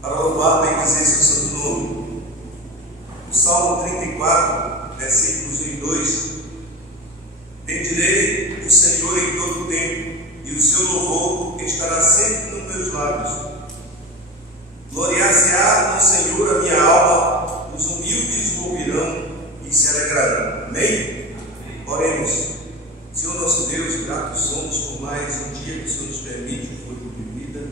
para louvar bem dizer seu santo nome. O Salmo 34, versículos 1 e 2: bendirei o Senhor em todo o tempo, e o seu louvor estará sempre nos meus lábios. Gloriar-se-á no Senhor a minha alma, os humildes o ouvirão e se alegrarão. Amém? Oremos. Senhor nosso Deus, gratos somos por mais um dia que o Senhor nos permite o fôlego de vida.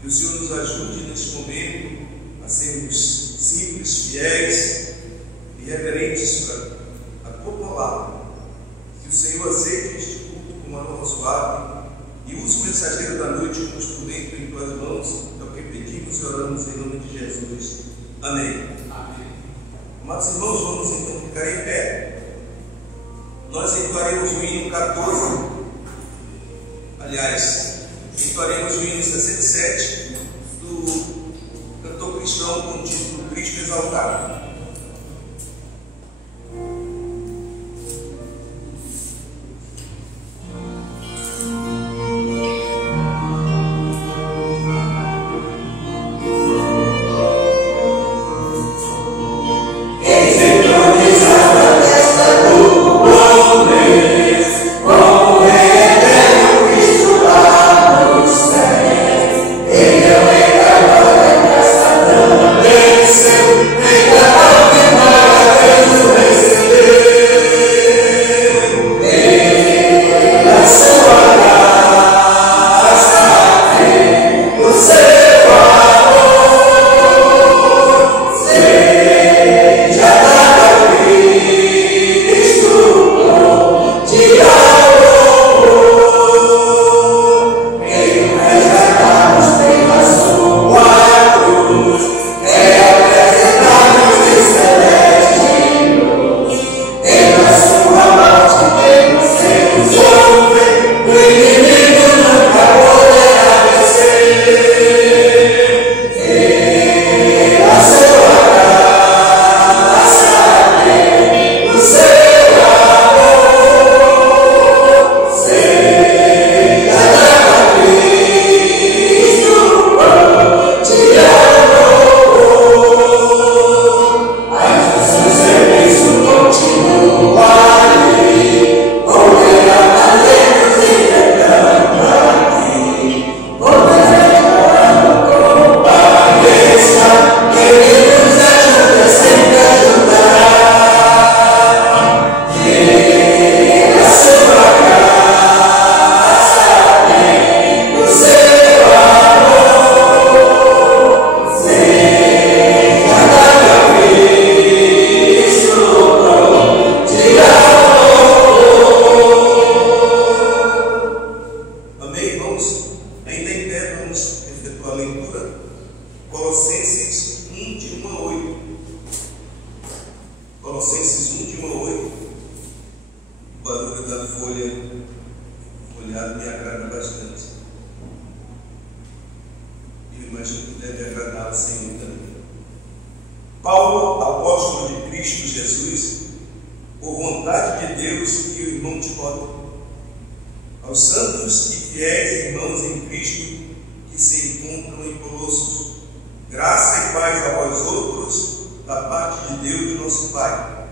Que o Senhor nos ajude neste momento a sermos simples, fiéis e reverentes para a tua palavra. Que o Senhor aceite este culto com uma nova suave e use o mensageiro da noite como instrumento em tuas mãos. É o que pedimos e oramos em nome de Jesus. Amém. Amém. Amados irmãos, vamos então ficar em pé. Nós entoaremos o hino 14, aliás, entoaremos o hino 67 do cantor cristão com o título Cristo Exaltado. Paulo, apóstolo de Cristo Jesus, por vontade de Deus, e o irmão Timóteo, aos santos e fiéis irmãos em Cristo que se encontram em Colossos, graça e paz a vós outros, da parte de Deus, nosso Pai.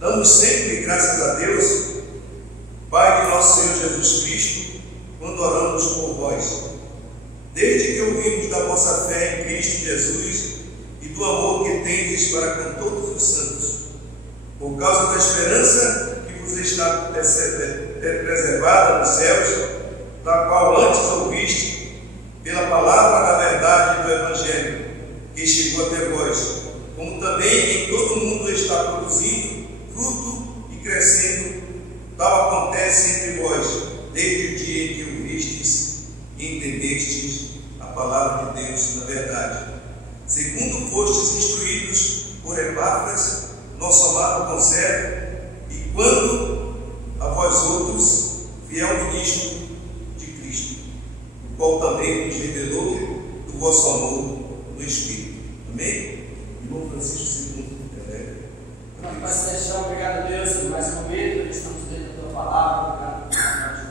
Damos sempre graças a Deus, Pai de nosso Senhor Jesus Cristo, quando oramos por vós, desde que ouvimos da vossa fé em Cristo Jesus e do amor que tendes para com todos os santos, por causa da esperança que vos está preservada nos céus, da qual antes ouviste pela palavra da verdade do Evangelho, que chegou até vós, como também em todo o mundo está produzindo fruto e crescendo. Tal acontece entre vós, desde o dia em que ouvistes e entendestes a palavra de Deus na verdade, segundo fostes instruídos por Epáfras, nosso amado conservo, e quando a vós outros, fiel ministro de Cristo, o qual também nos revelou do vosso amor no Espírito. Amém? Irmão Francisco II. Pai Celestial, obrigado a Deus por mais um momento, estamos dentro da tua palavra,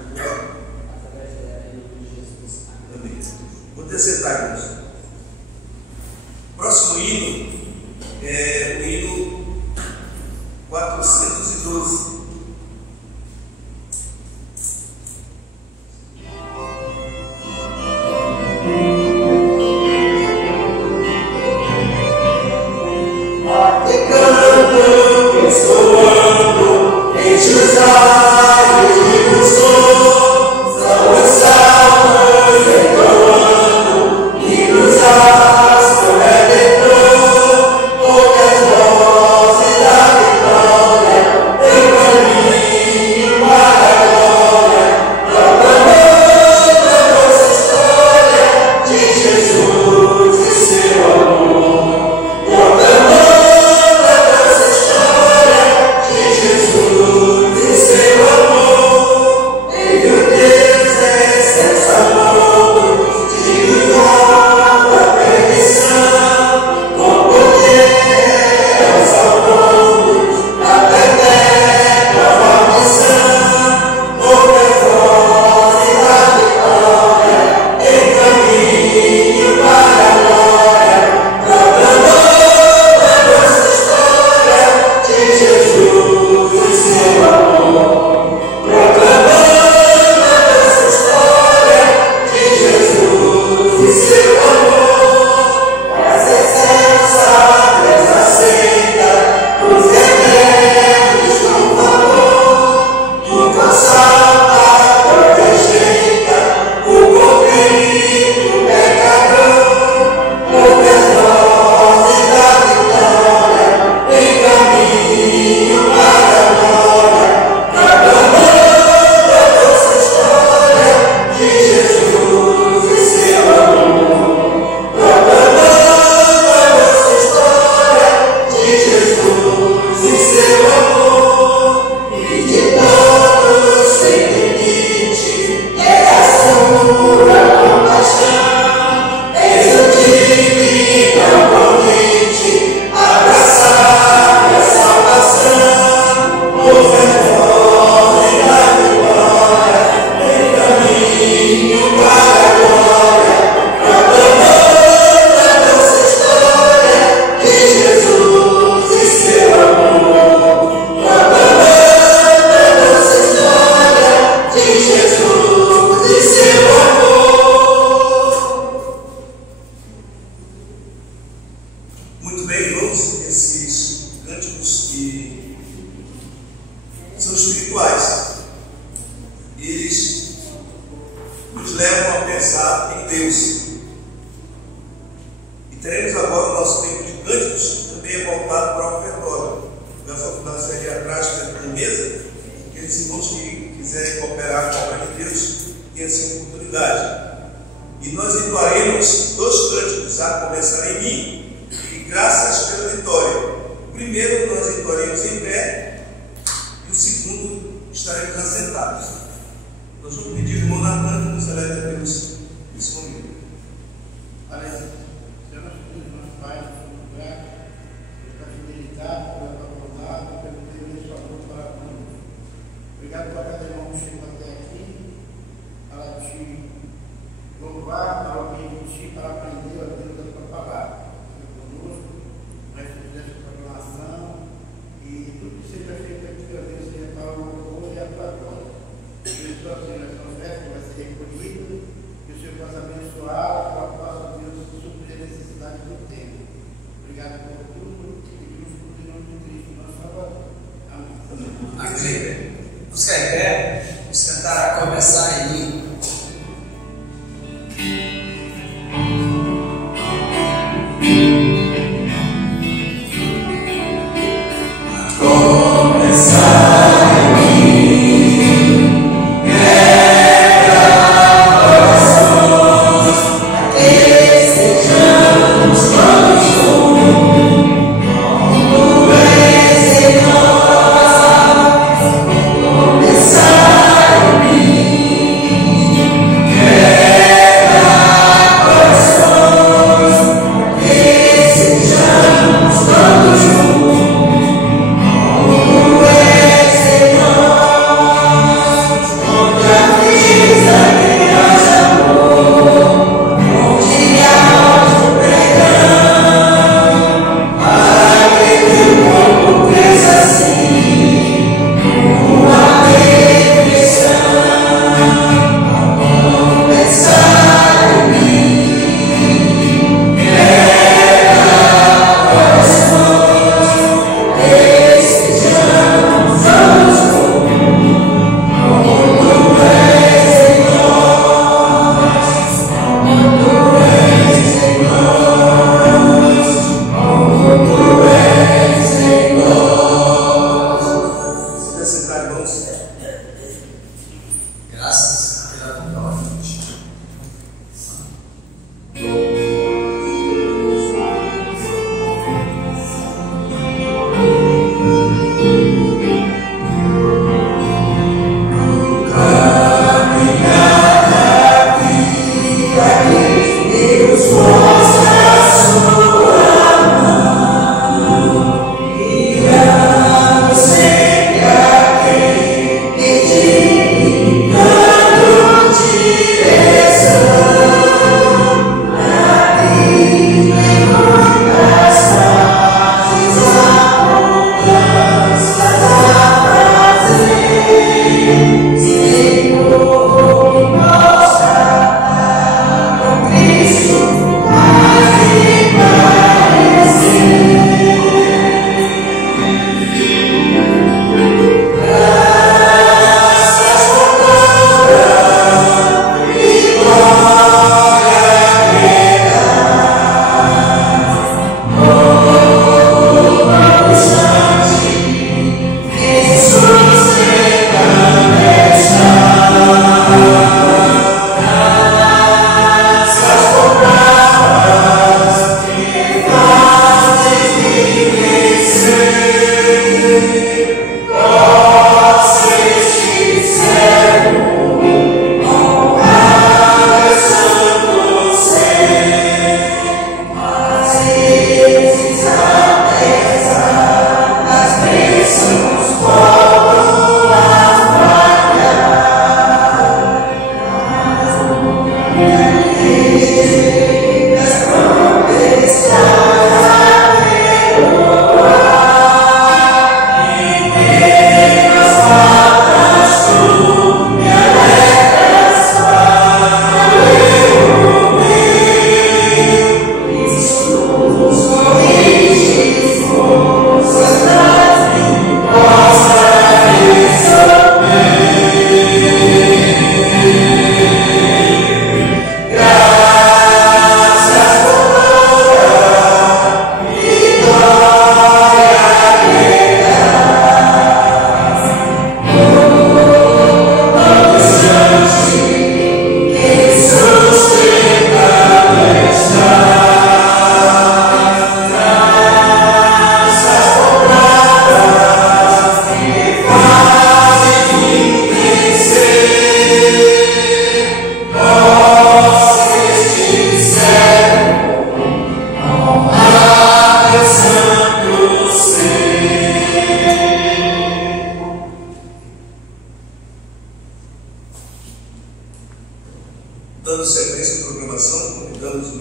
obrigado por através de Jesus. Amém. Vou te sentar, irmãos. próximo hino é o hino 412. Muito bem, irmãos, esses cânticos que são espirituais, eles nos levam a pensar em Deus. E teremos agora o nosso tempo de cânticos, também é voltado para o ofertório. Nós vamos dar uma série prática de mesa, aqueles irmãos que quiserem cooperar com a obra de Deus, têm essa oportunidade. E nós entoaremos 2 cânticos, a começar em mim, graças pela vitória. O primeiro nós entoaremos em pé e o segundo estaremos assentados. Nós vamos pedir ao irmão Natan que nos eleve a Deus nesse momento. Aleluia. Senhor, nós pedimos nosso Pai, nosso lugar, pela fidelidade, pela tua bondade, pelo teu Deus favor para nós. Obrigado por cada irmão que chegou até aqui, para te louvar, para ouvir de ti, para aprender.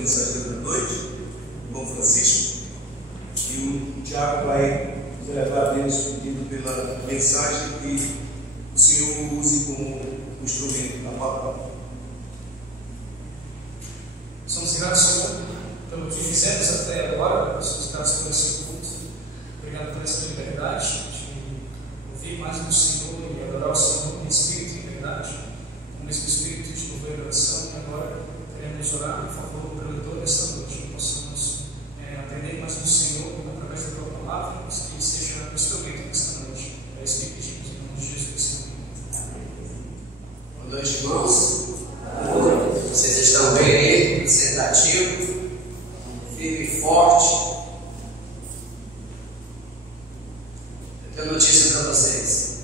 mensageiro da noite, o irmão Francisco, e o Tiago vai nos levar a Deus pedindo pela mensagem que o Senhor use como instrumento da palavra. Somos gratos, Senhor, pelo que fizemos até agora. Somos gratos por esse culto. Obrigado por essa liberdade de ouvir mais do Senhor e adorar o Senhor em espírito e em verdade. Com esse espírito de louvor e oração, e agora queremos orar em favor do pregador desta noite, que possamos aprender mais do Senhor através da tua palavra, que seja o instrumento desta noite. É isso que pedimos em nome de Jesus. Boa noite, irmãos. Vocês estão bem sentativos, firme e forte. Eu tenho notícia para vocês.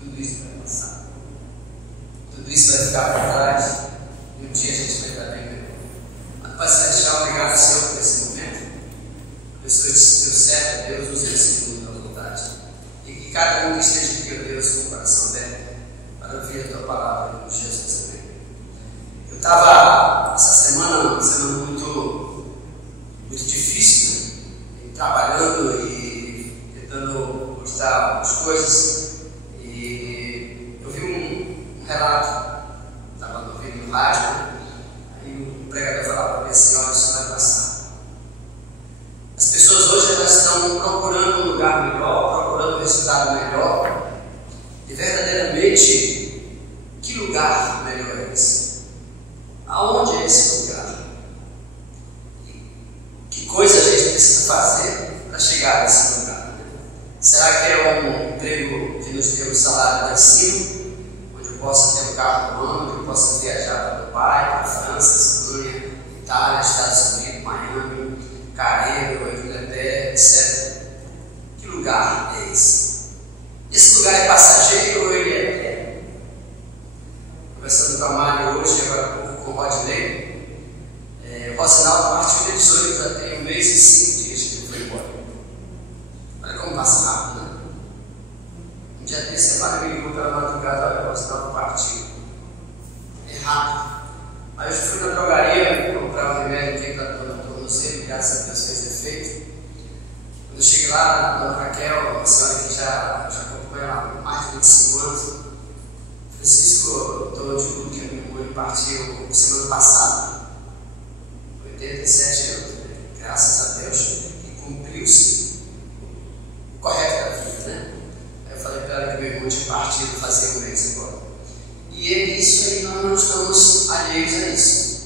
Tudo isso vai passar. Tudo isso vai ficar para trás. E um dia a gente vai estar bem melhor. Mas para se deixar, obrigado ao Senhor por esse momento. A pessoa que deu certo a Deus, use esse segundo da vontade. E que cada um que esteja aqui, ó Deus, com o coração aberto, para ouvir a tua palavra, em Jesus. Eu estava essa semana, uma semana muito difícil, né? Trabalhando e tentando mostrar as coisas, e eu vi um relato, estava ouvindo no rádio, né? Aí o pregador falava para mim assim: olha, isso vai passar. As pessoas hoje elas estão procurando um lugar melhor, procurando um resultado melhor, e verdadeiramente, que lugar melhor é esse? Aonde é esse lugar? Que coisa a gente precisa fazer para chegar nesse lugar? Será que é um emprego que nos dê um salário lá em cima, onde eu possa ter um carro do ano, onde eu possa viajar para Dubai, para França, Espanha, Itália, Estados Unidos, Miami, Caribe, Inglaterra, etc. Que lugar é esse? Esse lugar é passageiro ou ele é eterno? Conversando com a Mari hoje, agora com o Rodney, o Rosinaldo partiu de 18, já tem 1 mês e 5 dias que ele foi embora. Olha como passa rápido, né? Um dia desse, a Mari me ligou pela madrugada: olha, o Rosinaldo partiu. É rápido. Aí eu fui na drogaria comprar um remédio aqui para dor no tornozelo, graças a Deus fez efeito. Quando eu cheguei lá, a Raquel, uma senhora que já acompanha há mais de 25 anos, Francisco, estou de luto que a minha mãe partiu semana passada, 87 anos, né? Graças a Deus, que cumpriu-se o correto da vida, né? Aí eu falei para ela que meu irmão tinha partido fazia 1 mês agora. E isso aí, nós não estamos alheios a isso.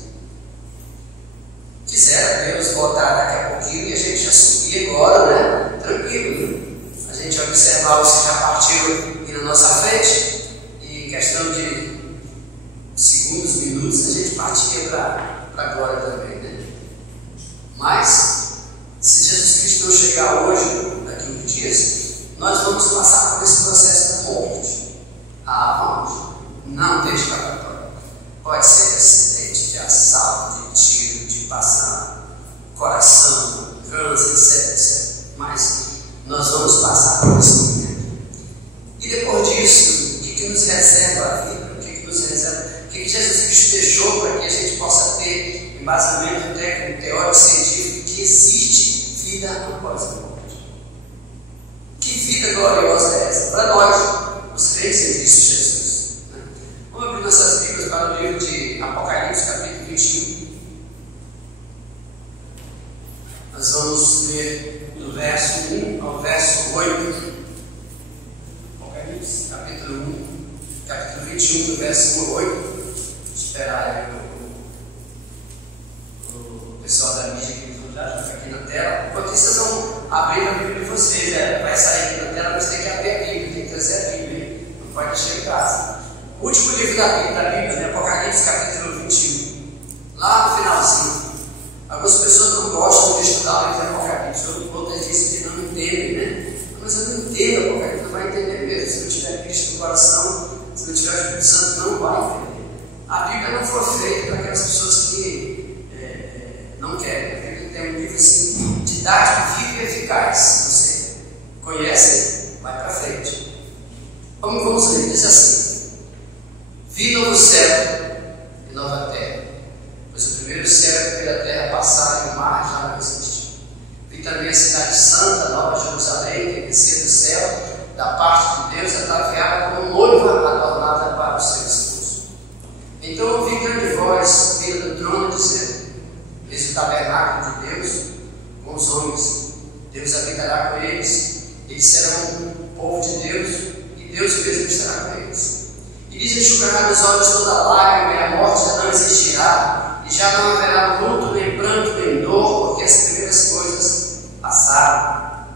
Quisera Deus voltar daqui a pouquinho e a gente já subir agora, né? Tranquilo, né? A gente observar os que já partiram aqui na nossa frente. Em questão de segundos, minutos, a gente partia para a glória também, né? Mas, se Jesus Cristo não chegar hoje, daqui a uns dias, nós vamos passar por esse processo da morte. Vamos. Não tem escapatória. Pode ser de acidente, de assalto, de tiro, de passar coração, câncer, etc. Mas nós vamos passar por esse momento. E depois disso, o que nos reserva a vida? O que nos reserva? O que Jesus Cristo deixou para que a gente possa ter embasamento técnico, teórico, científico, que existe vida após a morte? Que vida gloriosa é essa? Para nós, os crentes em Cristo Jesus. Né? Vamos abrir nossas Bíblias para o livro de Apocalipse, capítulo 21. Nós vamos ler do verso 1 ao verso 8. Apocalipse, capítulo 1, capítulo 21, do verso 1 ao 8. Esperar aí o pessoal da mídia que já fica aqui na tela. Enquanto isso, vocês vão abrir a Bíblia de vocês. Vai sair aqui na tela, mas tem que abrir a Bíblia, tem que trazer a Bíblia. Não pode deixar em casa. O último livro da Bíblia, né? Apocalipse, capítulo 21. Lá no finalzinho. Algumas pessoas não gostam de estudar o livro de Apocalipse. Todo mundo diz que não entendem, né? Mas eu não entendo Apocalipse, não vai entender mesmo. Se não tiver Cristo no coração, se não tiver o Espírito Santo, não vai entender. A Bíblia não foi feita para aquelas pessoas que não querem. A Bíblia tem um livro assim, didático, vivo e eficaz. Você conhece, vai para frente. Vamos ler, diz assim: vi novo céu e nova terra, pois o primeiro céu e a primeira terra passaram e o mar já não existe. Vi também a cidade santa, Nova Jerusalém, que descia do céu, da parte de Deus, ataviada como noiva adornada para o seu esposo. Então ouvi grande voz vinda do trono dizendo: eis o tabernáculo de Deus com os homens. Deus habitará com eles serão o povo de Deus, e Deus mesmo estará com eles. E lhes enxugará dos olhos toda lágrima, e a morte já não existirá, e já não haverá luto, nem pranto, nem dor, porque as primeiras coisas passaram.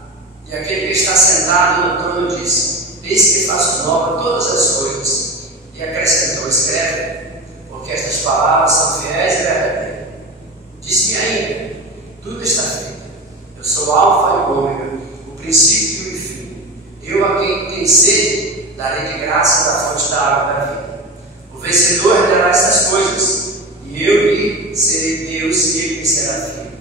E aquele que está sentado no trono disse: eis que faço nova todas as coisas. E acrescentou: escreve, porque estas palavras são fiéis e verdadeiras. Disse-me ainda: tudo está feito. Eu sou o Alfa e o Ômega, o princípio e o fim. Eu a quem tem sede darei de graça da fonte da água da vida. O vencedor herdará estas coisas, e eu lhe serei Deus e ele me será filho.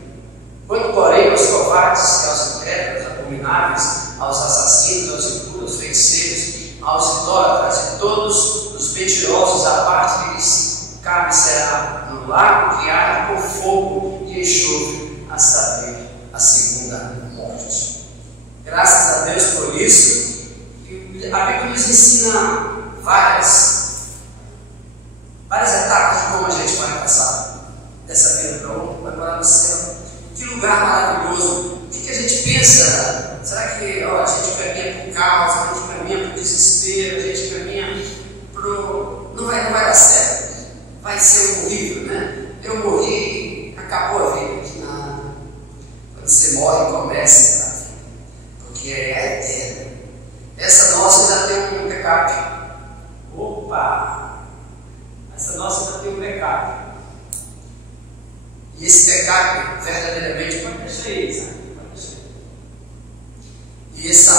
Quanto, porém, aos covardes, aos incrédulos, abomináveis, aos assassinos, aos impuros, aos feiticeiros, aos idólatras e todos os mentirosos, a parte que lhes cabe será no lago que arde com fogo e enxofre, a saber, a segunda morte. Graças a Deus por isso. E a Bíblia nos ensina várias etapas de como a gente vai passar dessa vida para outra, vai morar no céu. Que lugar maravilhoso! O que a gente pensa? Será que a gente caminha para o caos, a gente caminha para o desespero, a gente caminha para o... Não vai dar certo. Vai ser horrível, né? Eu morri, acabou a vida. Quando você morre, começa a vida, porque é eterna. Essa nossa já tem um backup. Opa! Essa nossa já tem um backup. E esse backup, verdadeiramente, pode deixar aí, sabe? Pode deixar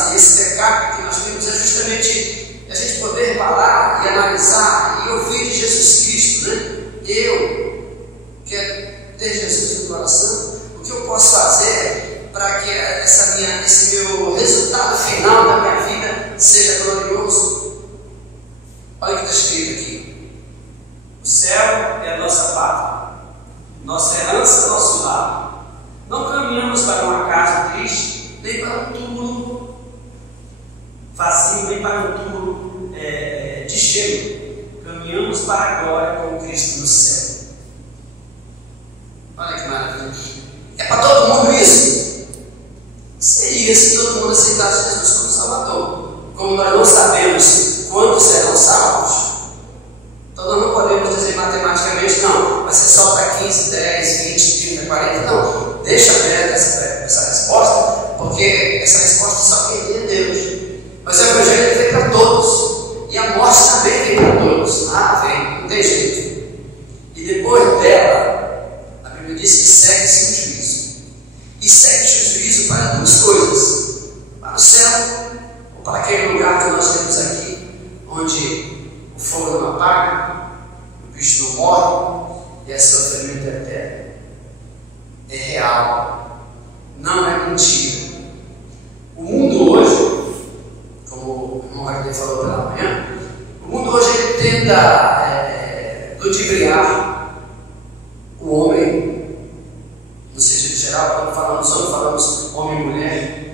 aí. E esse backup que nós temos é justamente a gente poder parar e analisar e ouvir de Jesus Cristo, né? Eu quero ter Jesus no coração. O que eu posso fazer para que esse meu resultado final da minha vida seja glorioso? Olha o que está escrito aqui: o céu é a nossa pátria, nossa herança, nosso lar. Não caminhamos para uma casa triste, nem para um túmulo vazio, nem para um túmulo de gelo. Caminhamos para a glória com Cristo no céu. Olha que maravilha. É para todo mundo isso? Seria se todo mundo aceitasse Jesus como Salvador. Como nós não sabemos quantos serão salvos, então nós não podemos dizer matematicamente: não, vai ser só para 15, 10, 20, 30, 40. Não, deixa aberta essa resposta, porque essa resposta só quem tem é Deus. Mas o Evangelho vem para todos, e a morte também vem para todos. Vem, não tem jeito. E depois dela, a Bíblia diz que segue-se o juízo. E segue-se o juízo para duas coisas: para o céu, ou para aquele lugar que nós temos aqui, onde o fogo não apaga, o bicho não morre e a sofrimento é eterno. É real, não é mentira. O mundo hoje, como o irmão Wagner falou pela manhã, o mundo hoje ele tenta ludibriar o homem, no sentido geral. Quando falamos homem, falamos homem e mulher.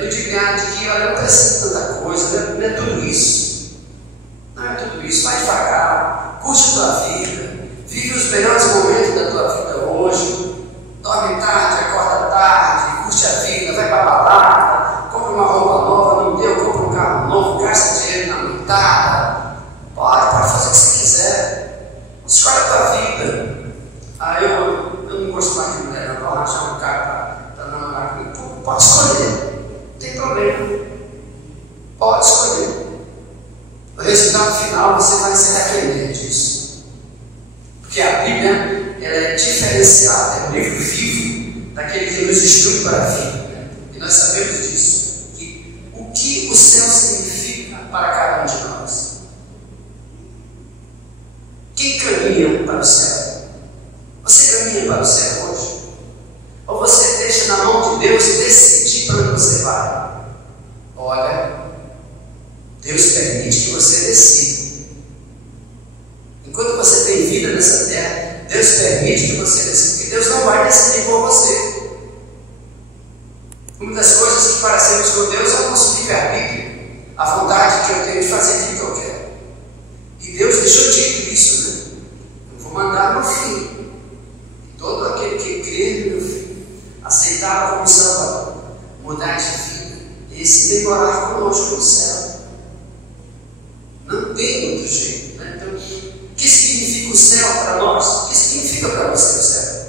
Ludibriar de que, olha, não precisa de tanta coisa, não é tudo isso. Não é tudo isso. Vai devagar, curte a tua vida, vive os melhores momentos da tua vida hoje. Dorme tarde, acorda tarde, curte a vida, vai para a balada, compra uma roupa nova, não deu, compra um carro novo, gasta dinheiro na noitada. Pode fazer o que você quiser. Escolhe a tua vida. Eu não gosto mais de mulher, não vou arranjar um cara para namorar comigo. Pode escolher, não tem problema. Pode escolher. O resultado final você vai se arrepender disso. Porque a Bíblia, ela é diferenciada, é um livro vivo daquele que nos instrui para a vida. E nós sabemos disso. O que o céu significa para cada um de nós. Quem caminha para o céu? Você caminha para o céu hoje? Ou você deixa na mão de Deus decidir para onde você vai? Olha, Deus permite que você decida. Enquanto você tem vida nessa terra, Deus permite que você decida, porque Deus não vai decidir por você. Uma das coisas que parecemos com Deus é o nosso livre-arbítrio, a vontade que eu tenho de fazer aquilo que eu quero. E Deus deixou dito isso, né? Eu vou mandar meu filho. E todo aquele que crer no meu filho, aceitar como Salvador, mudar de vida, esse vem morar conosco no céu. Não tem outro jeito, né? Então, o que significa o céu para nós? O que significa para você o céu?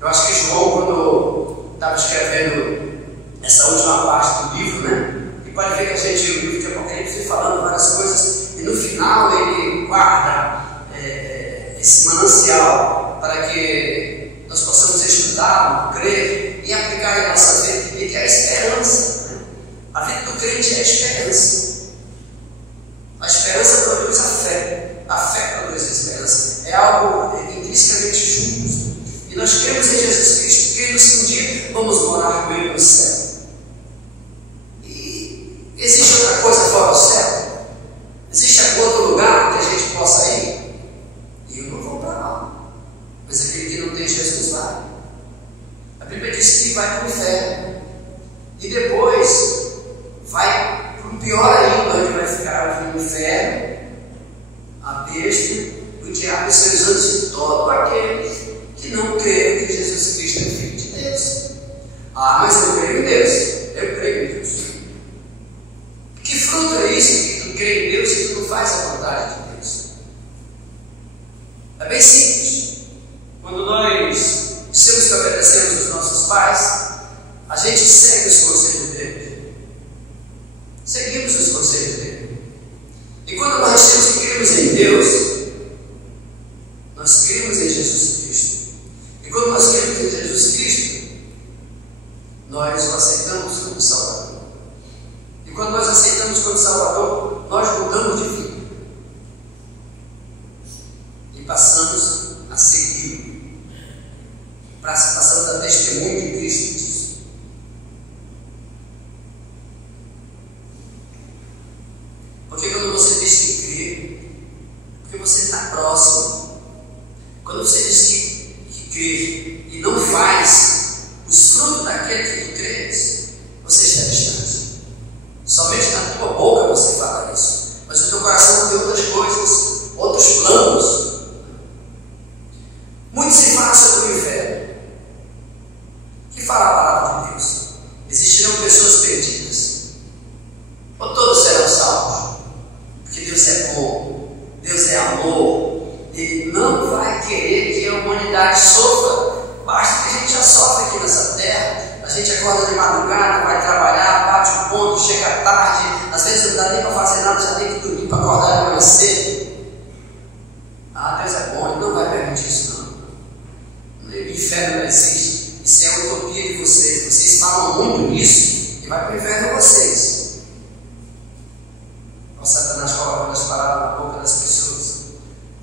Eu acho que João, quando estava escrevendo essa última parte do livro, né? E pode ver que a gente, o livro de Apocalipse, falando várias coisas, e no final ele guarda esse manancial para que nós possamos estudar, crer e aplicar em nossa vida, e que é a esperança. Né? A vida do crente é a esperança. A esperança produz a fé. A fé produz a esperança. É algo intrinsecamente juntos. E nós cremos em Jesus Cristo, cremos que um dia vamos morar com Ele no céu. E existe outra coisa fora do céu? Existe algum outro lugar que a gente possa ir? E eu não vou para lá. Mas aquele que não tem Jesus vai. A Bíblia diz que vai para o inferno. E depois vai para o pior ainda, onde vai ficar no inferno, a besta, o diabo e seus anjos e todo aqueles que não creem que Jesus Cristo é Filho de Deus. Ah, mas eu creio em Deus. Eu creio em Deus. Que fruto é isso que tu crê em Deus e tu não faz a vontade de Deus? É bem simples. Quando nós dissemos que obedecemos os nossos pais, a gente segue os conselhos deles. Seguimos os conselhos dele. E quando nós dizemos que cremos em Deus, nós cremos em Jesus Cristo. E quando nós cremos em Jesus Cristo, nós o aceitamos como Salvador. E quando nós aceitamos como Salvador, nós mudamos de vida. E passamos a segui-lo. Passamos a testemunho de Cristo disso. Porque quando você diz que crê, porque você está próximo. Quando você diz que crê e não faz os frutos daquele que tu crês, você está distante. Somente na tua boca você fala isso, mas o teu coração tem outras coisas, outros planos. Muito se fala sobre o inferno. O que fala a palavra de Deus? Existirão pessoas perdidas, ou todos serão salvos? Porque Deus é bom, Deus é amor, Ele não vai querer que a humanidade sofra. Basta que a gente já sofre aqui nessa terra. A gente acorda de madrugada, vai trabalhar, bate o ponto, chega tarde, às vezes não dá nem para fazer nada, já tem que dormir para acordar de manhã cedo. Ah, Deus é bom, Ele não vai permitir isso não. O inferno não existe, isso é a utopia de vocês. Vocês falam muito nisso e vai para o inferno vocês. Satanás coloca as palavras na boca das pessoas,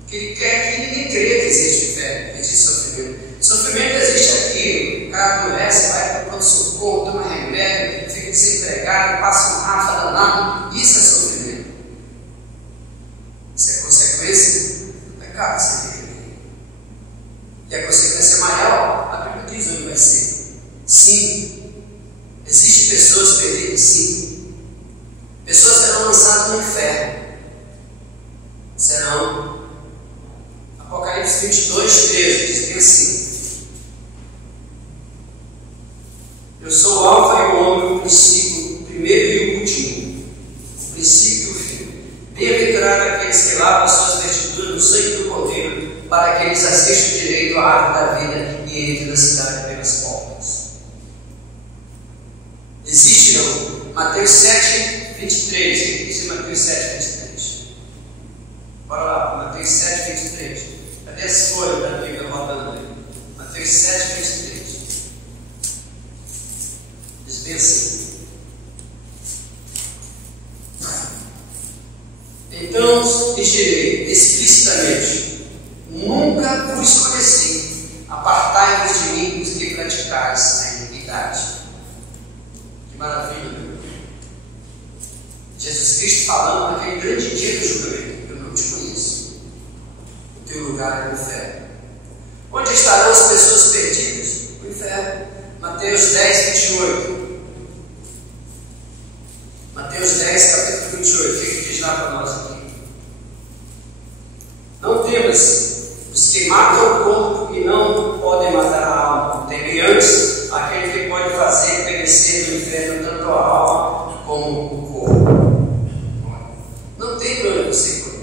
porque ele quer que ninguém creia que existe inferno, que existe sofrimento. Sofrimento existe aqui. O cara adoece, vai para o pronto-socorro, toma remédio, fica desempregado, passa um rafa danado. Isso é sofrimento. Isso é consequência do pecado que você tem. E a consequência maior, a Bíblia diz onde vai ser. Sim, existem pessoas perdidas, sim. Pessoas serão lançadas no inferno. Serão. Apocalipse 22, 13 diz bem assim: eu sou o Alfa e o Ômega, o princípio, o primeiro e o último, o princípio e o fim. Bem-aventurado aqueles que lavam suas vestiduras no sangue do Cordeiro, para que eles assistam direito à árvore da vida e entrem na cidade pelas portas. Existe não? Mateus 7, 23. O que diz Mateus 7, 23? Bora lá, Mateus 7, 23. Cadê as folhas da Bíblia rodando aí? Mateus 7, 23. Diz bem assim: então lhes direi explicitamente: nunca vos conheci, apartai-vos de mim os que praticais a iniquidade. Que maravilha, né? Jesus Cristo falando naquele grande dia do julgamento: eu não te conheço. lugar é o inferno. Onde estarão as pessoas perdidas? O inferno. Mateus 10, 28. Mateus 10, capítulo 28. O que diz lá para nós aqui? Não temas os que matam o corpo e não podem matar a alma. Temem antes aquele que pode fazer perecer no inferno tanto a alma como o corpo. Não tem para onde você correr.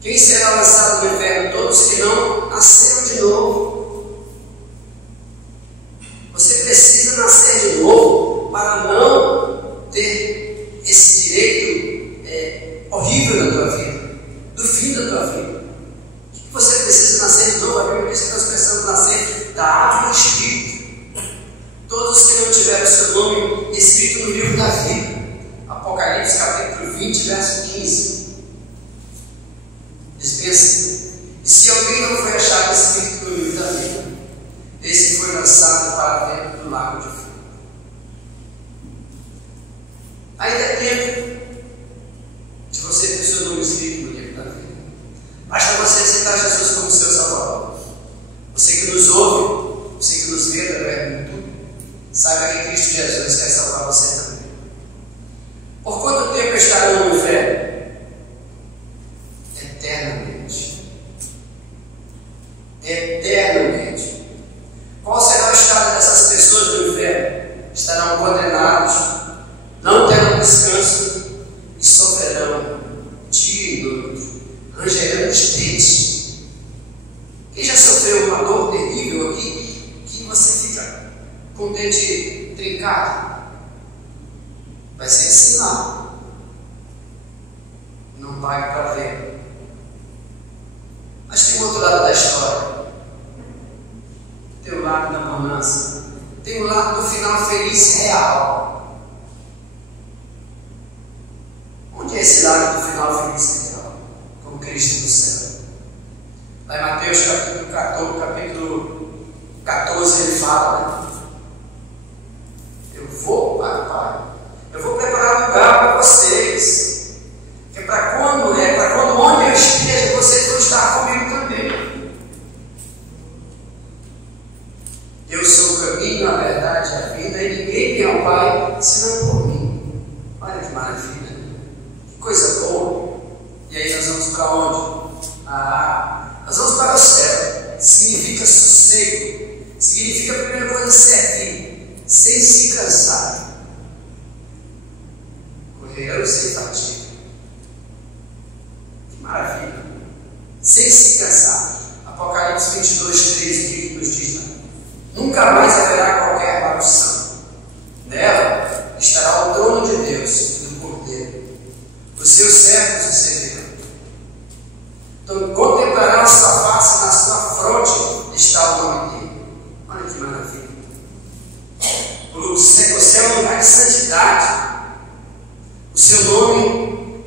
Quem será lançado no inferno? Todos que não nasceram de novo. Você precisa nascer de novo para não ter esse direito horrível na tua vida, do fim da tua vida. Você precisa nascer de novo. A Bíblia diz que nós precisamos nascer da água do Espírito. Todos que não tiveram seu nome escrito no livro da vida. Apocalipse capítulo 20, verso 15. Diz assim: e se alguém não foi achado escrito no livro da vida, esse foi lançado para dentro do lago de fogo. Ainda é tempo de você ter seu nome escrito no livro da vida. Basta você aceitar Jesus como seu Salvador. Você que nos ouve, você que nos vê através do YouTube, saiba que Cristo Jesus quer salvar você também. Por quanto tempo estarão no inferno? Eternamente. Eternamente. Qual será o estado dessas pessoas no inferno? Estarão condenados, não terão descanso e sofrerão dia e noite, rangerão os dentes. Quem já sofreu uma dor terrível aqui, que você fica com o dente trincado? Vai ser assim lá. Não vai para ver. Mas tem o outro lado da história. Tem o lado da bonança. Tem o lado do final feliz real. Onde é esse lado do final feliz real? Com Cristo no céu. Lá em Mateus capítulo 14 ele fala, né? Eu vou para o Pai. Eu vou preparar um lugar para vocês. Que é para quando onde eu esteja, vocês vão estar comigo também. Eu sou o caminho, a verdade e a vida, e ninguém vem ao Pai senão por mim. Olha que maravilha. Que coisa boa. E aí nós vamos para onde? Nós vamos para o céu. Significa sossego. Significa a primeira coisa servir, sem se cansar. Correr sem fatiga. Que maravilha. Sem se cansar. Apocalipse 22, 13, o que nos diz lá? Nunca mais haverá qualquer maldição. Nela estará o trono de Deus e do Cordeiro. Os seus servos o servirão. Então contemplarão a sua face, na sua fronte está o nome dele. Olha que maravilha. O céu é um lugar de santidade. O seu nome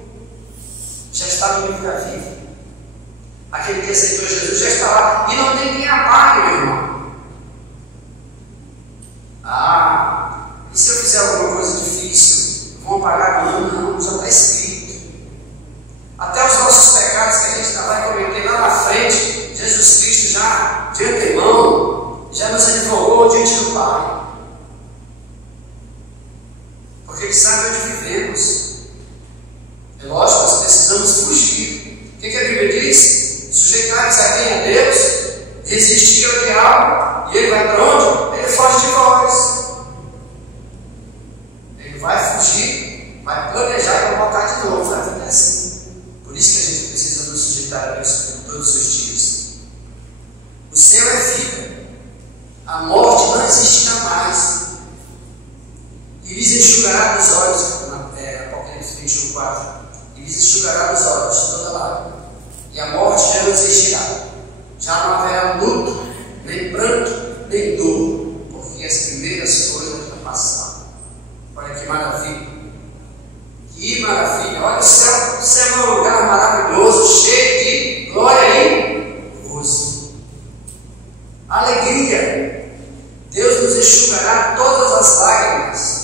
já está no livro da vida. Aquele que aceitou Jesus já está lá. E não tem quem apague, meu irmão. E se eu fizer alguma coisa difícil, vão apagar? Não, já está escrito. Até os nossos pecados que a gente vai cometer lá na frente, Jesus Cristo já, de antemão, já nos advogou diante do Pai. Porque Ele sabe onde vivemos. É lógico, nós precisamos fugir. O que a Bíblia diz? Sujeitar-vos a quem? A Deus, resistir ao diabo. E ele vai para onde? Ele foge de vós. Ele vai fugir, vai planejar e vai voltar de novo. Vai ficar assim. Por isso que a gente precisa nos sujeitar a Deus todos os dias. O céu é vida. A morte não existirá mais. E lhes enxugará dos olhos, Apocalipse 21, 4. E lhes enxugará dos olhos toda lágrima. E a morte já não existirá. Já não haverá luto, nem pranto, nem dor, porque as primeiras coisas já passaram. Olha que maravilha. Que maravilha. Olha o céu. O céu é um lugar maravilhoso, cheio de glória e gozo. Alegria. Deus nos enxugará todas as lágrimas.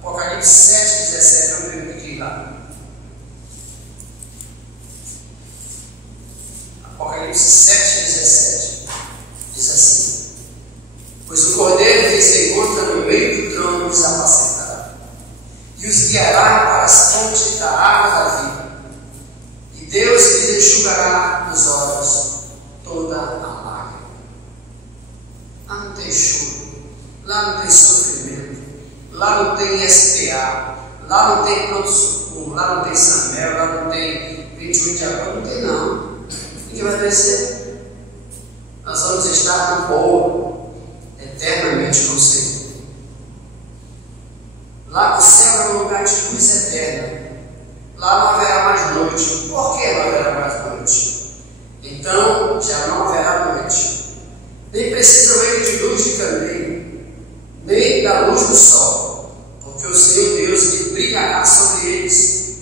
Apocalipse 7, 17, é o primeiro que diz lá. Apocalipse 7,17. Diz assim: pois o Cordeiro que se encontra no meio do trono os apacentará, e os guiará para as fontes da água da vida, e Deus lhes enxugará nos olhos toda a lágrima. Lá não tem choro, lá não tem sofrimento, lá não tem SPA, lá não tem pronto-socorro, lá não tem Samel, lá não tem 21 de agosto, não tem não. O que vai acontecer? Nós vamos estar no povo eternamente com o Senhor. Lá o céu é um lugar de luz eterna. Lá não haverá mais noite. Por que não haverá mais noite? Então já não haverá noite. Nem precisam eles de luz de candeeiro, nem da luz do sol, porque o Senhor Deus lhe brilhará sobre eles,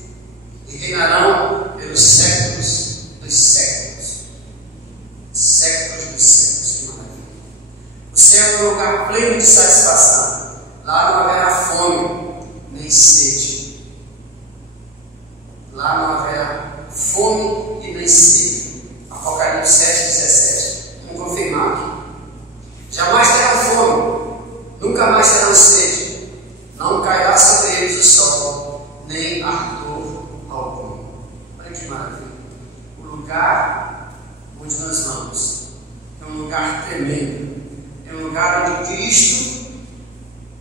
e reinarão pelos séculos dos séculos. Séculos dos séculos, que maravilha. O céu é um lugar pleno de satisfação. Lá não haverá fome, nem sede. Lá não haverá fome e nem sede. Apocalipse 7,17. Vamos confirmar aqui. Jamais terão fome, nunca mais terão sede. Não cairá sobre eles o sol, nem ardor algum. Olha que maravilha. O lugar onde nós vamos é um lugar tremendo. É um lugar onde Cristo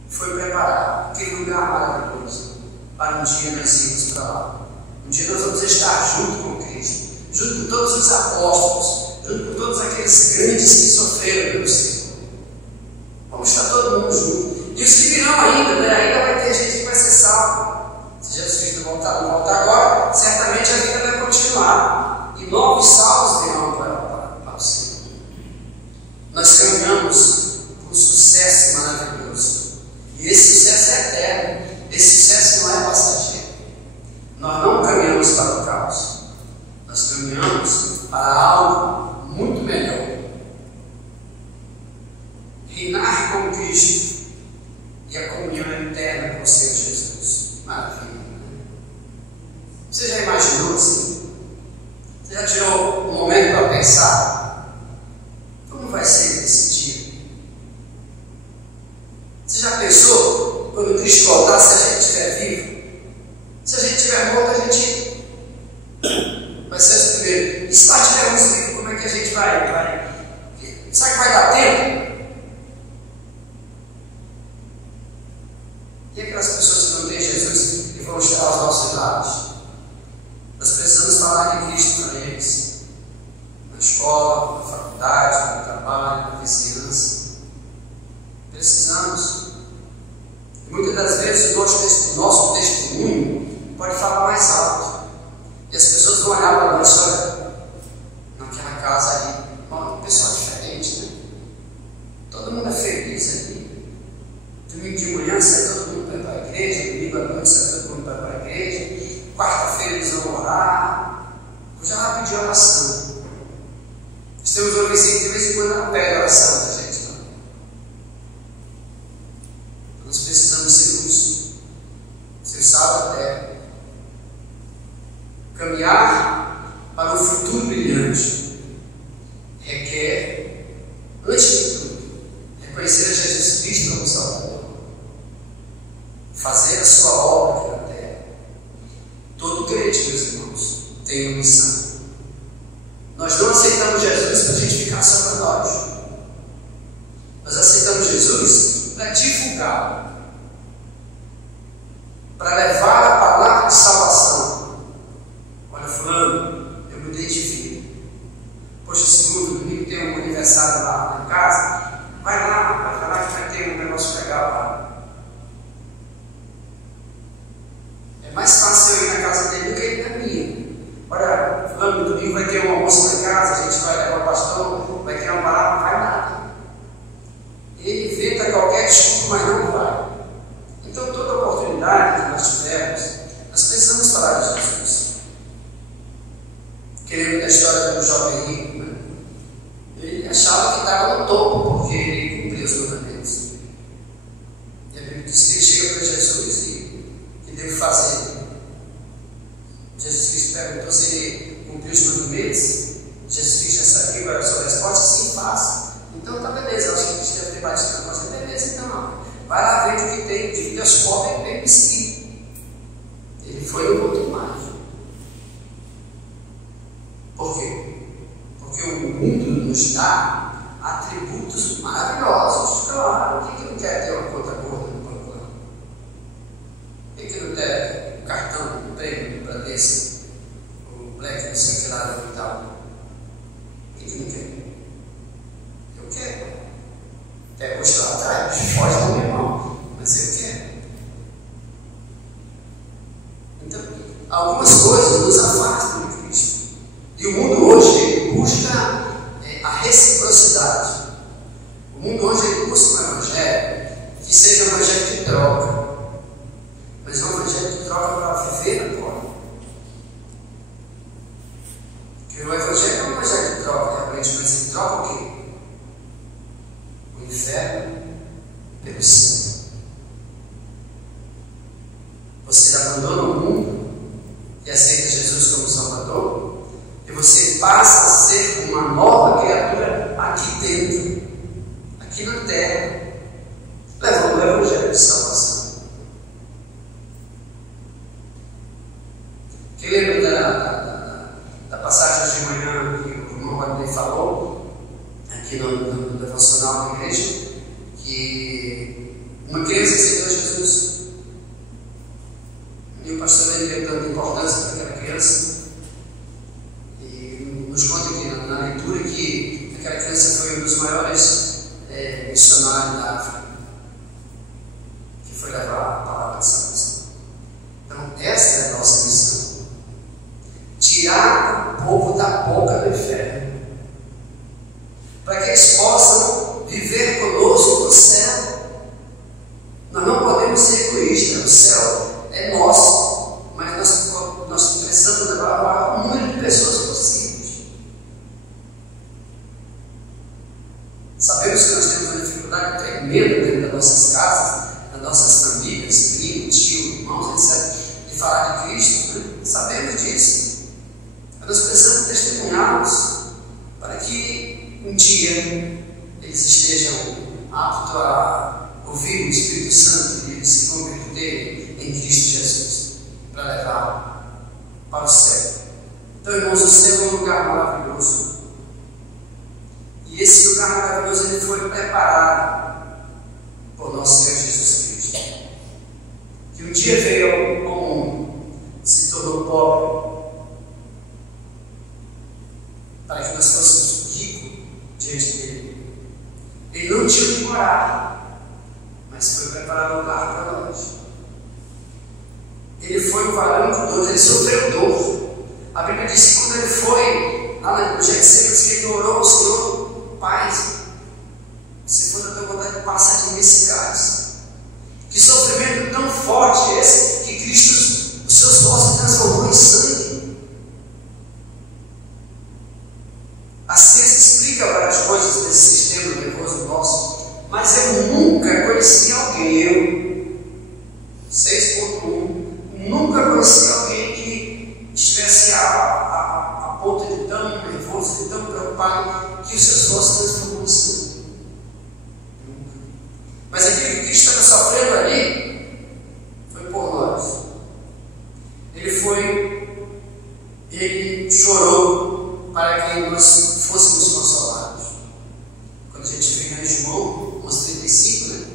foi preparado. Aquele lugar maravilhoso. Para um dia nós irmos para lá. Um dia nós vamos estar junto com Cristo, junto com todos os apóstolos, junto com todos aqueles grandes que sofreram pelo Senhor. Vamos estar todo mundo junto. E os que virão ainda, né? Ainda vai ter gente que vai ser salvo. Se Jesus Cristo não voltar agora, certamente a vida vai continuar. E novos salvos virão para o Senhor. Nós caminhamos com sucesso maravilhoso. E esse sucesso é eterno. Esse sucesso não é passageiro. Nós não caminhamos para o caos. Nós caminhamos para algo muito melhor. Reinar com Cristo e a comunhão eterna com o Senhor Jesus. Maravilha. Você já imaginou assim? Você já tirou um momento para pensar? Como vai ser esse dia? Você já pensou quando Cristo voltar, se a gente estiver vivo? Se a gente estiver morto, a gente vai ser os primeiros. E se nós estivermos vivos, como é que a gente vai? Será que vai dar tempo? E aquelas pessoas que não têm Jesus e vão chegar aos nossos lados? Nós precisamos falar de Cristo para eles. Na escola, na faculdade, no trabalho, na vizinhança. Precisamos. E muitas das vezes o nosso testemunho pode falar mais alto. E as pessoas vão olhar para nós e olhar, naquela casa ali, uma pessoa diferente, né? Todo mundo é feliz ali. Domingo de manhã sai todo mundo para a igreja, domingo à noite sai todo mundo para a igreja, quarta-feira eles vão orar. Eu já lá pedi oração. Nós temos uma vizinha que de vez em quando ela pede oração da gente. Não? Nós precisamos ser luz, ser sal da terra, caminhar para um futuro brilhante. Requer, antes de tudo, reconhecer a Jesus Cristo como Salvador, fazer a sua obra aqui na terra. Todo crente, meus irmãos, tem uma missão. Nós não aceitamos Jesus para a gente ficar só para nós. Nós aceitamos Jesus para divulgá-lo, para levar a palavra de salvação. Olha, fulano, eu mudei de vida. Poxa, segundo domingo tem um aniversário lá em casa. Vai lá que vai ter um negócio legal lá. É mais fácil eu ir na casa dele do que ir na minha. Olha, fulano, no domingo vai ter um almoço lá em casa, a gente vai levar o pastor, vai ter uma palavra, não vai nada. Ele inventa qualquer desculpa, mas não vai. Então, toda oportunidade que nós tivermos, nós precisamos falar de Jesus. Querendo da história do jovem rico, né? Ele achava que estava no topo, porque ele cumpria os mandamentos. E a Bíblia diz que ele chega para Jesus e o que deve fazer? Jesus Cristo perguntou se ele cumpriu os mandamentos. Jesus Cristo já qual é a sua resposta? Sim, faço. Então tá beleza, eu acho que a gente deve ter batido na coisa. Beleza, então, vai lá, vende o que tem, divide as pobres e vem me seguir. Ele foi no outro mais. Por quê? Porque o mundo nos dá atributos maravilhosos. Claro, quem que não quer ter uma conta gorda no banco? Quem que não quer um cartão, um prêmio para desse, o Black, não sei o que lá e tal? Quem que não quer? Eu quero. Até hoje lá atrás, foge do meu irmão, mas eu quero. Então, algumas coisas nos afastam de Cristo. E o mundo hoje ele busca a reciprocidade. O mundo hoje ele busca um evangelho que seja um evangelho de troca. Mas é um evangelho de troca para viver agora. Porque o evangelho não é um evangelho de troca, realmente, mas ele troca o quê? O inferno pelo céu. Você abandona o mundo e aceita Jesus como Salvador, e você passa a ser uma nova criatura aqui dentro, aqui na terra, levando o evangelho de salvação. Quem lembra da passagem de manhã que o irmão Adnei falou, aqui no devocional da igreja, que uma criança aceitou Jesus, e o pastor ele deu tanta importância para aquela criança, e nos conta aqui na leitura que aquela criança foi um dos maiores missionários da África, que foi levar a palavra de salvação. Então, essa é a nossa missão. Tirar o povo da boca do inferno, para que eles possam viver conosco no céu. Nós não podemos ser egoístas, o céu é nosso, mas nós precisamos levar o maior número de pessoas possíveis. Sabemos que nós temos uma dificuldade tremenda dentro das nossas casas, das nossas famílias, primos, tios, irmãos, etc., de falar de Cristo, né? Sabemos disso. Nós precisamos testemunhá-los para que um dia eles estejam aptos a ouvir o Espírito Santo e eles se converterem em Cristo Jesus para levar para o céu. Então, irmãos, o céu é um lugar maravilhoso. E esse lugar maravilhoso ele foi preparado por nosso Senhor Jesus Cristo, que um dia veio ao mundo, se tornou pobre, para que nós fôssemos ricos diante dele. Ele não tinha onde morar, mas foi preparar lugar para nós. Ele foi um varão de dor, ele sofreu dor. A Bíblia diz que quando ele foi lá no Getsêmanis, ele orou ao Senhor: Pai, se for da tua vontade, passa de mim esse cálice. Que sofrimento tão forte esse, que Cristo, os seus ossos transformou em sangue. A ciência explica várias coisas desse sistema nervoso nosso, mas eu nunca conheci alguém, 6.1, nunca conheci alguém que estivesse a ponto de tão nervoso, de tão preocupado, que os seus ossos transformam em sangue. Nunca. Mas aquilo que Cristo estava sofrendo ali foi por nós. Ele chorou para que nós fôssemos consolados. Quando a gente fica em João 35, né?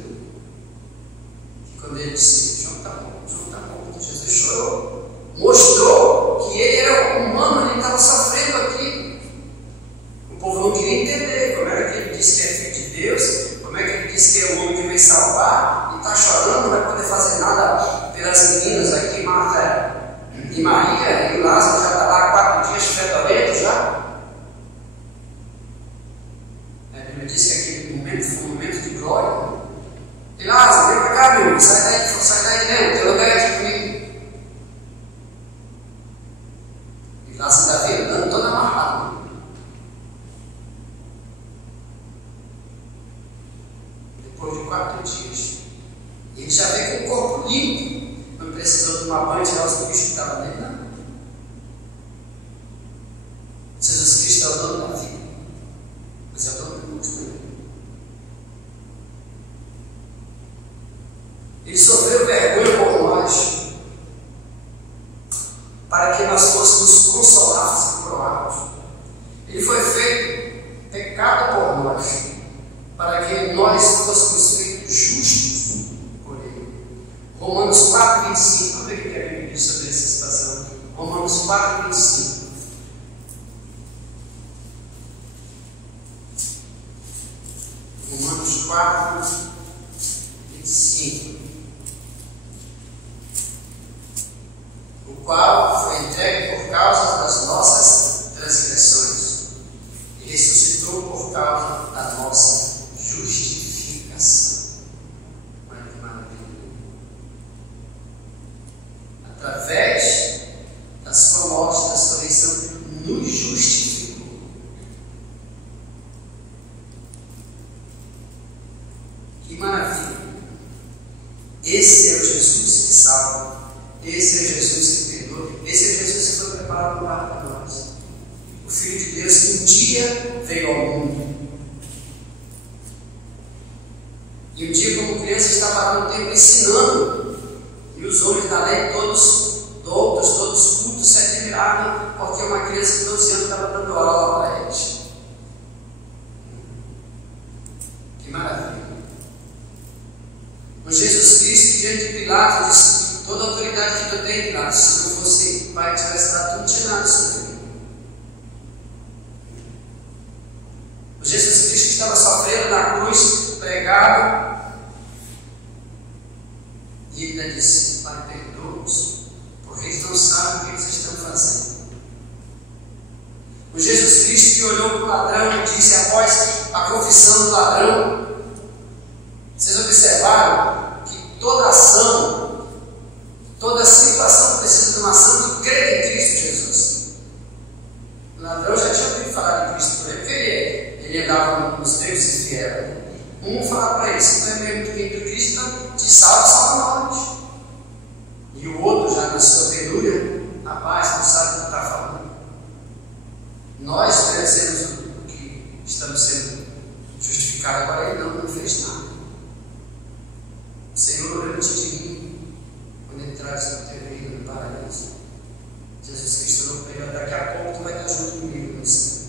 Que quando ele disse: João está bom, Jesus chorou, mostrou que ele era humano, ele estava sofrendo aqui. O povo não queria entender como era que ele disse que é filho de Deus, como é que ele disse que é o homem que vem salvar, e está chorando, não vai poder fazer nada pelas meninas aqui, Marta e Maria, e o Lázaro já está lá há 4 dias fedorento já. A Bíblia diz que aquele momento foi um momento de glória. E Lázaro, vem para cá, meu, sai daí dentro, teu lugar é aqui comigo. E Lázaro está veio andando todo amarrado. Depois de 4 dias, ele já veio com o corpo limpo. Não precisou tomar banho, tirar os bichos que estavam dentro, não. Jesus Cristo é o dono da vida. nós, para que nós fôssemos feitos justos por Ele. Romanos 4,25, vamos ver o que a Bíblia diz sobre essa situação. Romanos 4,25. Romanos 4,25. O qual foi entregue por causa das nossas transgressões e ressuscitou por causa da nossa justificação. Olha que maravilha! Através da sua morte, da sua ressurreição, nos justificou. Que maravilha! Esse é o Jesus que salva. Esse é o Jesus que perdoa. Esse é o Jesus que foi preparado no lar para nós. O Filho de Deus que um dia veio ao mundo. E um dia, como criança, estava no tempo ensinando. E os homens da lei, todos doutos, todos cultos, se admiravam, porque uma criança de 12 anos estava dando aula para eles. Que maravilha! O Jesus Cristo, diante de Pilatos, disse: toda a autoridade que eu tenho, Pilatos, se não fosse o Pai que tivesse dado, tu não tinha nada sobre mim. O Jesus Cristo que estava sofrendo na cruz, pregado, e ele ainda disse: Pai, perdoa-os, porque eles não sabem o que eles estão fazendo. O Jesus Cristo que olhou para o ladrão e disse, após a confissão do ladrão, vocês observaram que toda ação, toda situação precisa de uma ação de crer em Cristo Jesus. O ladrão já tinha ouvido falar de Cristo por ele, porque ele andava nos tempos e fiel. Um falava para ele: se tu é mesmo do Cristo, te salva nós. E o outro, já na sua penúria: rapaz, não sabe o que está falando. Nós merecemos o que estamos sendo justificados, agora ele não fez nada. O Senhor lembra-te de mim quando ele traz o teu reino no paraíso. Jesus Cristo não pegou, daqui a pouco tu vai estar junto comigo no céu.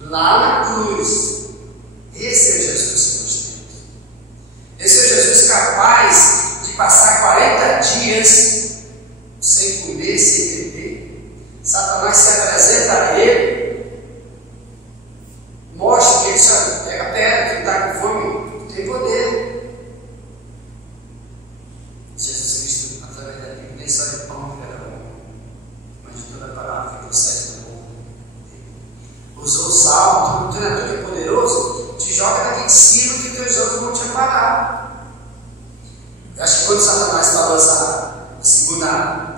Lá na cruz, esse é o Jesus que nós temos. Esse é o Jesus capaz de passar 40 dias sem comer, sem beber. Satanás se apresenta a ele, mostra que ele já pega pedra, que está com fome, tem poder. Jesus Cristo, através da Bíblia, nem só de pão que era bom, mas de toda a palavra que procede do bom. Usou o salmo: tu é poderoso, te joga daqui de cima que teus olhos vão te amparar. Eu acho que quando Satanás falou essa segunda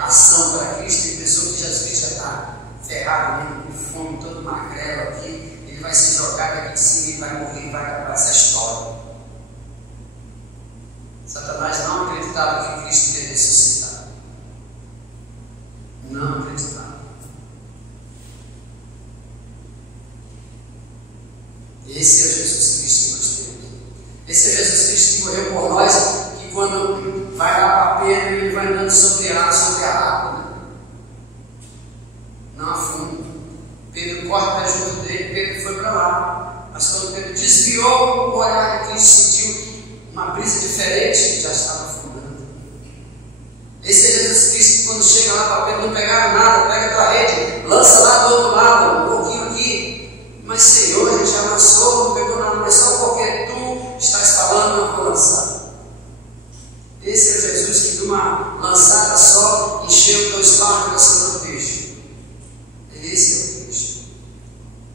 ação para Cristo, ele pensou que Jesus Cristo já está ferrado mesmo, com fome, todo magrelo aqui, ele vai se jogar daqui de cima e vai morrer, vai acabar essa história. Satanás não acreditava que Cristo teria ressuscitado. Não acreditava. Esse é o Jesus Cristo que nós temos. Esse é o Jesus Cristo que morreu por nós, que quando vai lá para Pedro, ele vai andando sobre a água, né? Não afunda. Pedro corre para junto dele, Pedro foi para lá. Mas quando Pedro desviou o olhar de Cristo, sentiu uma brisa diferente, que já estava afundando. Esse é Jesus Cristo que quando chega lá para Pedro, não pegaram nada, pega a tua rede, lança lá do outro lado, um pouquinho aqui. Mas Senhor, a gente já lançou, não pegou nada, mas só porque tu estás falando, eu vou lançar. Esse é o Jesus que de uma lançada só encheu 2 barcos da sua peixe. Esse é o Cristo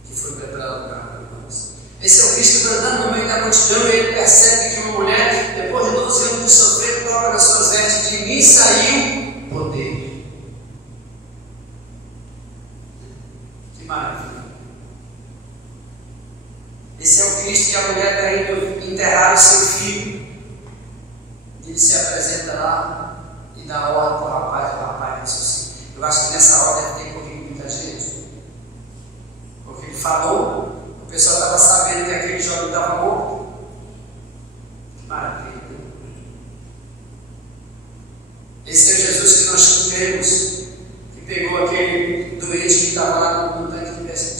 que foi preparado para nós. Esse é o Cristo que andando no meio da multidão e ele percebe que uma mulher, depois de 12 anos de sofrer, toca nas suas vestes: de mim saiu poder. Que maravilha! Esse é o Cristo que a mulher está indo enterrar o seu filho. Ele se apresenta lá e dá ordem para o rapaz ressuscita. Eu acho que nessa hora deve ter corrido muita gente. Porque ele falou, o pessoal estava sabendo que aquele jovem estava morto. Que maravilha! Esse é o Jesus que nós temos, que pegou aquele doente que estava lá no tanque de pesca.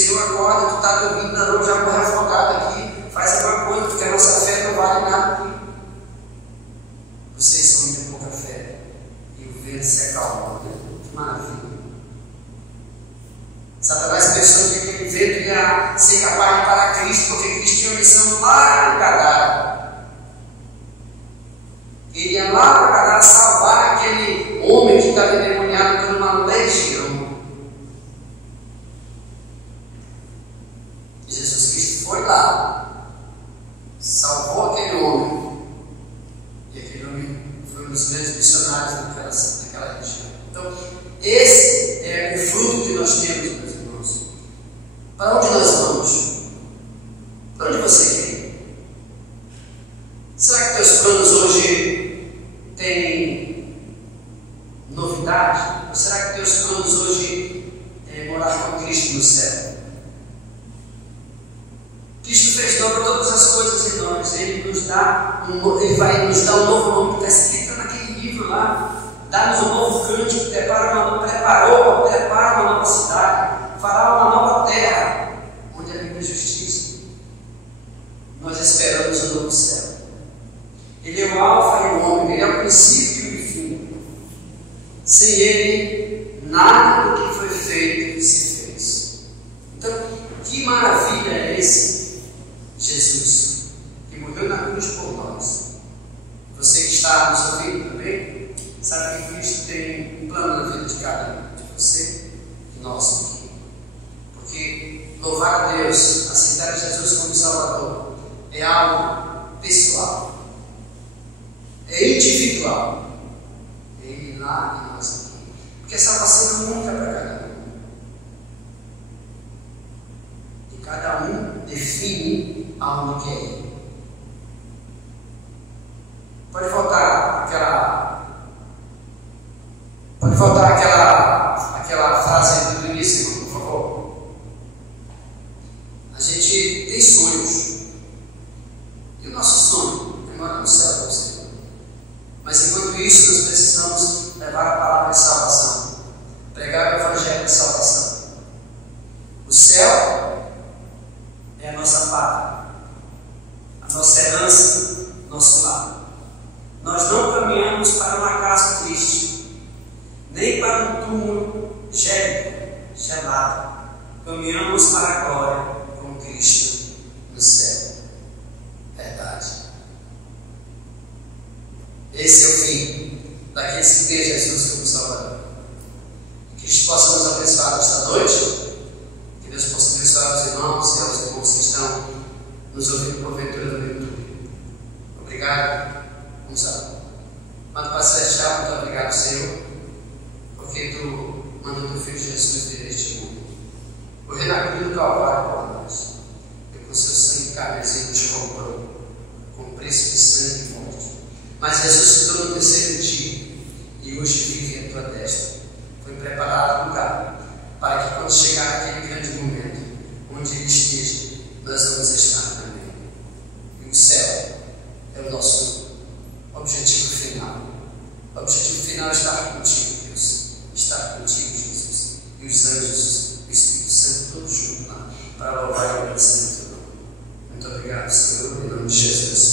Senhor acorda, tu está dormindo na noite, já morre afogado aqui, faz alguma coisa, porque a nossa fé não vale nada aqui. Vocês são de pouca fé. E o vento se acalmou. Que maravilha. Satanás pensou que aquele vento ia ser capaz de parar Cristo, porque Cristo tinha uma missão lá no Gadara. Ele ia lá para Gadara salvar aquele homem que estava endemoniado por uma legião. Jesus Cristo foi lá, salvou aquele homem, e aquele homem foi um dos grandes missionários naquela região. Então, esse é o fruto que nós temos, meus irmãos. Para onde nós vamos? Para onde você quer ir? Será que teus planos hoje têm novidade? Ou será que teus planos hoje é morar com Cristo no céu? Cristo fez nova todas as coisas em nós. Ele vai nos dar um novo nome que está escrito naquele livro lá. Dá-nos um novo cântico, prepara uma nova cidade, fará uma nova terra, onde habita justiça. Nós esperamos o novo céu. Ele é o alfa e o ômega, ele é o princípio e o fim. Sem ele, nada do que foi feito se fez. Então, que maravilha é esse Jesus, que morreu na cruz por nós. Você que está nos ouvindo também, sabe que Cristo tem um plano na vida de cada um, de você e de nós aqui. Porque louvar a Deus, aceitar Jesus como Salvador, é algo pessoal, é individual. É Ele lá e nós aqui. Porque a salvação é única para cada um. E cada um define aonde quer ir. Pode voltar aquela frase do início, por favor. A gente tem sonhos. E o nosso sonho é morar no céu com o Senhor. Mas enquanto isso, nós precisamos levar a palavra de salvação, pregar o evangelho de salvação. O céu é a nossa pátria, a nossa herança, nosso lar. Nós não caminhamos para uma casa triste, nem para um túmulo gélido, gelado. Caminhamos para a glória com Cristo no céu. Verdade. Esse é o fim daqueles que têm Jesus como Salvador. Que Cristo possa nos abençoar nesta noite. Que Deus possa abençoar os irmãos e aos irmãos que estão nos ouvindo porventura no YouTube. Obrigado. Vamos lá. Quando para fechar, muito obrigado, Senhor, porque Tu mandou Teu Filho Jesus vir neste mundo. Morrer na cruz do Calvário por nós. E com seu sangue carmesim nos comprou, com preço de sangue e morte. Mas ressuscitou no terceiro dia e hoje vive à Tua destra. Foi preparado lugar para que quando chegar aquele grande momento, onde Ele esteja, nós vamos estar também. E o céu é o nosso objetivo final. O objetivo final é estar contigo, Deus. Estar contigo, Jesus. E os anjos, o Espírito Santo, todos juntos lá, para louvar e agradecer o Teu nome. Muito obrigado, Senhor, em nome de Jesus.